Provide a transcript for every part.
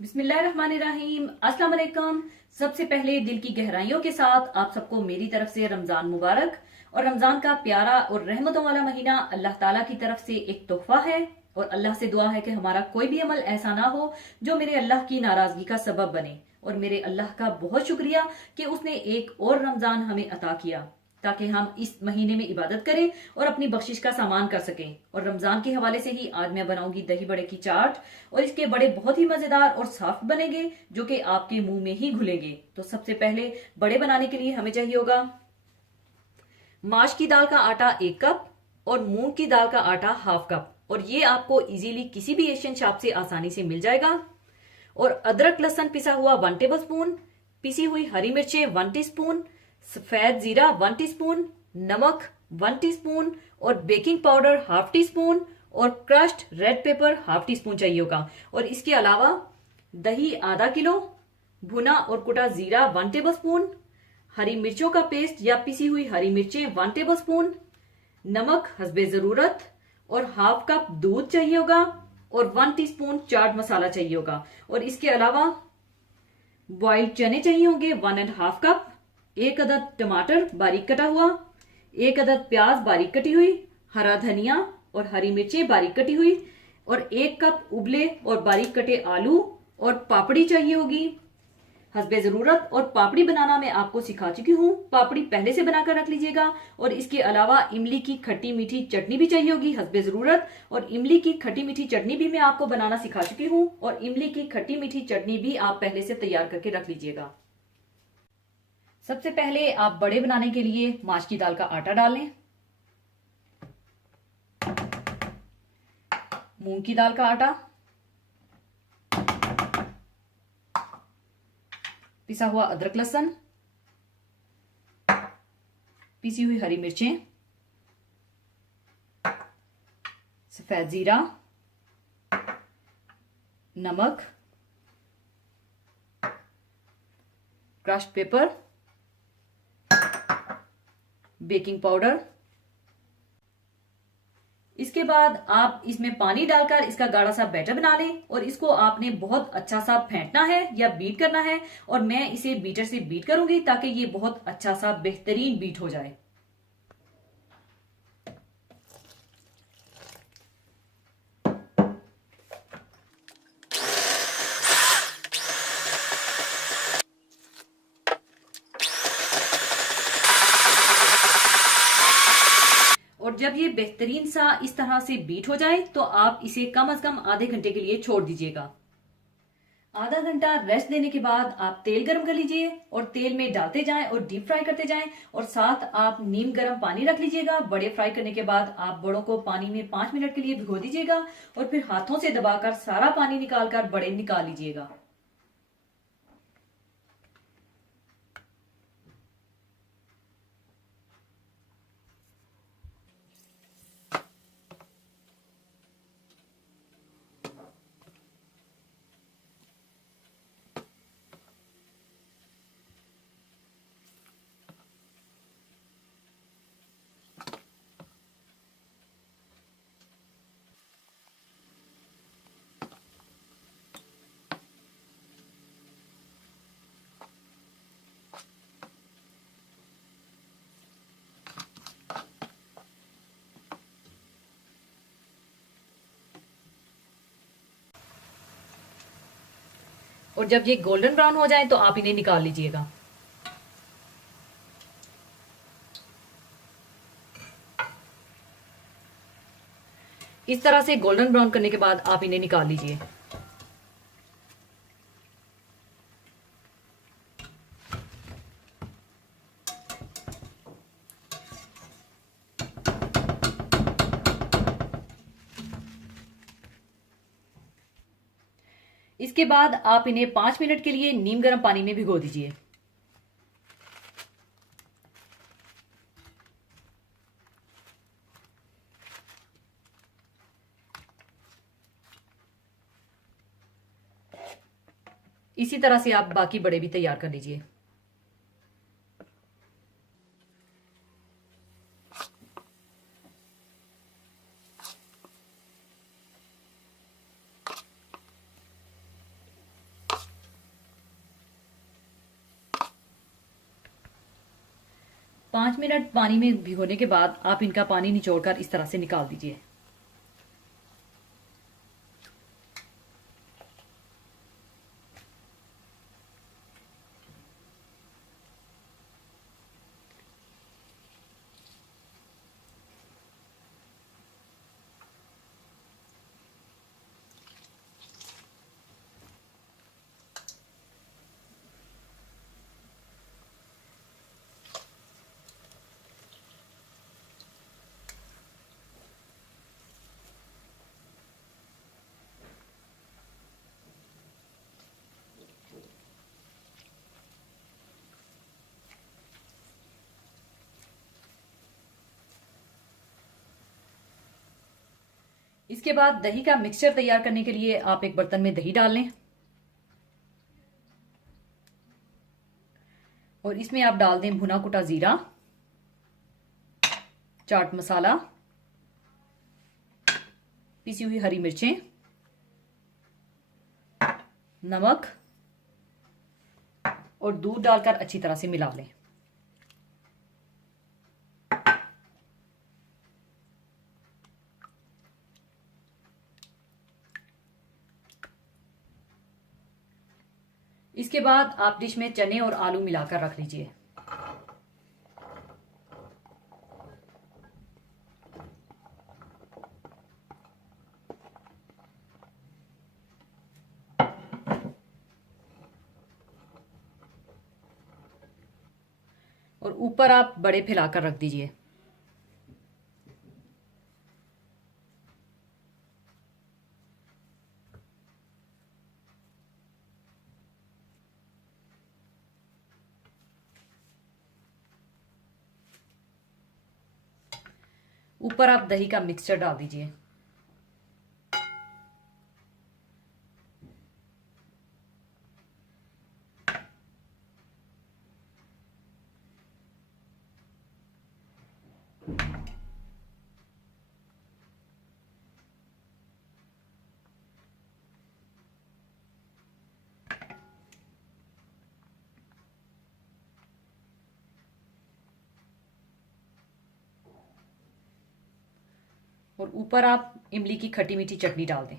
बिस्मिल्लाहिर्रहमानिर्रहीम। अस्सलाम वालेकुम। सबसे पहले दिल की गहराइयों के साथ आप सबको मेरी तरफ से रमजान मुबारक। और रमजान का प्यारा और रहमतों वाला महीना अल्लाह ताला की तरफ से एक तोहफा है और अल्लाह से दुआ है कि हमारा कोई भी अमल ऐसा ना हो जो मेरे अल्लाह की नाराजगी का सबब बने। और मेरे अल्लाह का बहुत शुक्रिया कि उसने एक और रमजान हमें अता किया ताकि हम इस महीने में इबादत करें और अपनी बख्शिश का सामान कर सकें। और रमजान के हवाले से ही आज मैं बनाऊंगी दही बड़े की चाट। और इसके बड़े बहुत ही मजेदार और सॉफ्ट बनेंगे जो कि आपके मुंह में ही घुलेंगे। तो सबसे पहले बड़े बनाने के लिए हमें चाहिए होगा माश की दाल का आटा 1 कप और मूंग की दाल का आटा ½ कप। और ये आपको इजीली किसी भी एशियन शॉप से आसानी से मिल जाएगा। और अदरक लहसुन पिसा हुआ 1 टेबल स्पून, पिसी हुई हरी मिर्चें 1 टीस्पून, सफेद जीरा 1 टीस्पून, नमक 1 टीस्पून और बेकिंग पाउडर ½ टीस्पून और क्रश्ड रेड पेपर ½ टीस्पून चाहिए होगा। और इसके अलावा दही ½ किलो, भुना और कुटा जीरा 1 टेबल स्पून, हरी मिर्चों का पेस्ट या पिसी हुई हरी मिर्चें 1 टेबल स्पून, नमक हस्बे जरूरत और ½ कप दूध चाहिए होगा और 1 टीस्पून चाट मसाला चाहिए होगा। और इसके अलावा बॉइल्ड चने चाहिए होंगे 1½ कप, 1 अदद टमाटर बारीक कटा हुआ, 1 अदद प्याज बारीक कटी हुई, हरा धनिया और हरी मिर्चें बारीक कटी हुई और 1 कप उबले और बारीक कटे आलू और पापड़ी चाहिए होगी हस्बे जरूरत। और पापड़ी बनाना मैं आपको सिखा चुकी हूँ, पापड़ी पहले से बनाकर रख लीजिएगा। और इसके अलावा इमली की खट्टी मीठी चटनी भी चाहिए होगी हस्बे जरूरत। और इमली की खट्टी मीठी चटनी भी मैं आपको बनाना सिखा चुकी हूँ और इमली की खट्टी मीठी चटनी भी आप पहले से तैयार करके रख लीजिएगा। सबसे पहले आप बड़े बनाने के लिए माश की दाल का आटा डाल लें, मूंग की दाल का आटा, पिसा हुआ अदरक लहसुन, पिसी हुई हरी मिर्चें, सफेद जीरा, नमक, क्रश्ड पेपर, बेकिंग पाउडर। इसके बाद आप इसमें पानी डालकर इसका गाढ़ा सा बैटर बना लें और इसको आपने बहुत अच्छा सा फेंटना है या बीट करना है। और मैं इसे बीटर से बीट करूंगी ताकि ये बहुत अच्छा सा बेहतरीन बीट हो जाए। और जब ये बेहतरीन सा इस तरह से बीट हो जाए तो आप इसे कम से कम आधे घंटे के लिए छोड़ दीजिएगा। आधा घंटा रेस्ट देने के बाद आप तेल गरम कर लीजिए और तेल में डालते जाएं और डीप फ्राई करते जाएं। और साथ आप नीम गरम पानी रख लीजिएगा। बड़े फ्राई करने के बाद आप बड़ों को पानी में 5 मिनट के लिए भिगो दीजिएगा और फिर हाथों से दबाकर सारा पानी निकालकर बड़े निकाल लीजिएगा। और जब ये गोल्डन ब्राउन हो जाए तो आप इन्हें निकाल लीजिएगा। इस तरह से गोल्डन ब्राउन करने के बाद आप इन्हें निकाल लीजिए। इसके बाद आप इन्हें 5 मिनट के लिए नीम गर्म पानी में भिगो दीजिए। इसी तरह से आप बाकी बड़े भी तैयार कर लीजिए। 5 मिनट पानी में भिगोने के बाद आप इनका पानी निचोड़कर इस तरह से निकाल दीजिए। इसके बाद दही का मिक्सचर तैयार करने के लिए आप एक बर्तन में दही डाल लें और इसमें आप डाल दें भुना कुटा जीरा, चाट मसाला, पिसी हुई हरी मिर्चें, नमक और दूध डालकर अच्छी तरह से मिला लें। इसके बाद आप डिश में चने और आलू मिलाकर रख लीजिए। और ऊपर आप बड़े फैलाकर रख दीजिए। ऊपर आप दही का मिक्सचर डाल दीजिए। और ऊपर आप इमली की खट्टी मीठी चटनी डाल दें।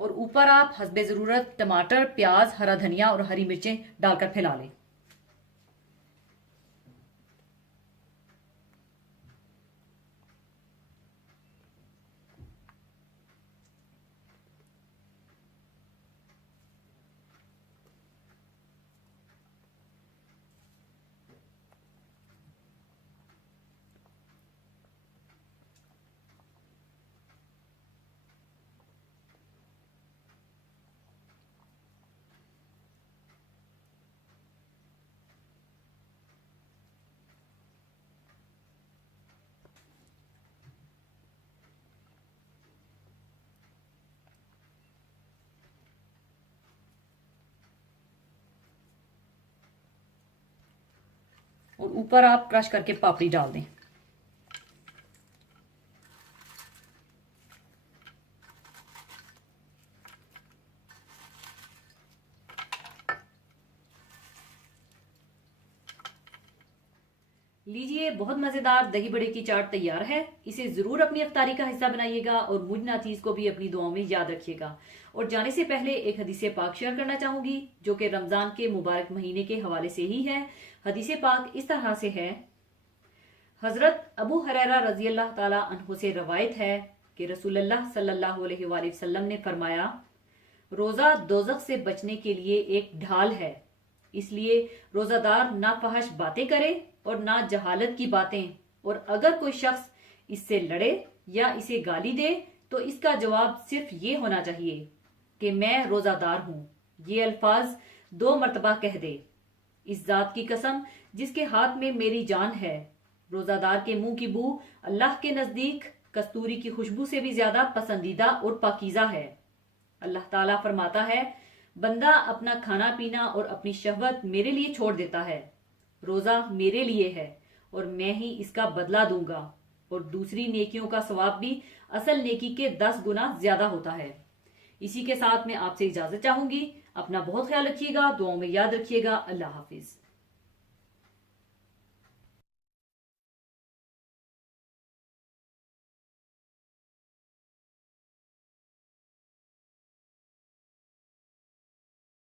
और ऊपर आप हस्बे जरूरत टमाटर, प्याज, हरा धनिया और हरी मिर्चें डालकर फैला लें। और ऊपर आप क्रश करके पापड़ी डाल दें। लीजिए, बहुत मजेदार दही बड़े की चाट तैयार है। इसे जरूर अपनी इफ्तारी का हिस्सा बनाइएगा और मुझ नाचीज को भी अपनी दुआओं में याद रखिएगा। और जाने से पहले एक हदीस पाक शेयर करना चाहूंगी जो कि रमजान के मुबारक महीने के हवाले से ही है। हदीस पाक इस तरह से है। हजरत अबू हुरैरा रजी अल्लाह ताला अन्हु से रवायत है कि रसूलुल्लाह सल्लल्लाहु अलैहि वसल्लम ने फरमाया, रोजा दोजख से बचने के लिए एक ढाल है, इसलिए रोजादार ना फहश बातें करे और ना जहालत की बातें, और अगर कोई शख्स इससे लड़े या इसे गाली दे तो इसका जवाब सिर्फ ये होना चाहिए कि मैं रोजादार हूं। ये अल्फाज 2 मरतबा कह दे। इस जात की कसम जिसके हाथ में मेरी जान है, रोजादार के मुंह की बू अल्लाह के नजदीक कस्तूरी की खुशबू से भी ज्यादा पसंदीदा और पाकीज़ा है। अल्लाह ताला फरमाता है, बंदा अपना खाना पीना और अपनी शहवत मेरे लिए छोड़ देता है रोजा मेरे लिए है और मैं ही इसका बदला दूंगा, और दूसरी नेकियों का सवाब भी असल नेकी के 10 गुना ज्यादा होता है। इसी के साथ मैं आपसे इजाजत चाहूंगी। अपना बहुत ख्याल रखिएगा, दुआओं में याद रखिएगा। अल्लाह हाफिज।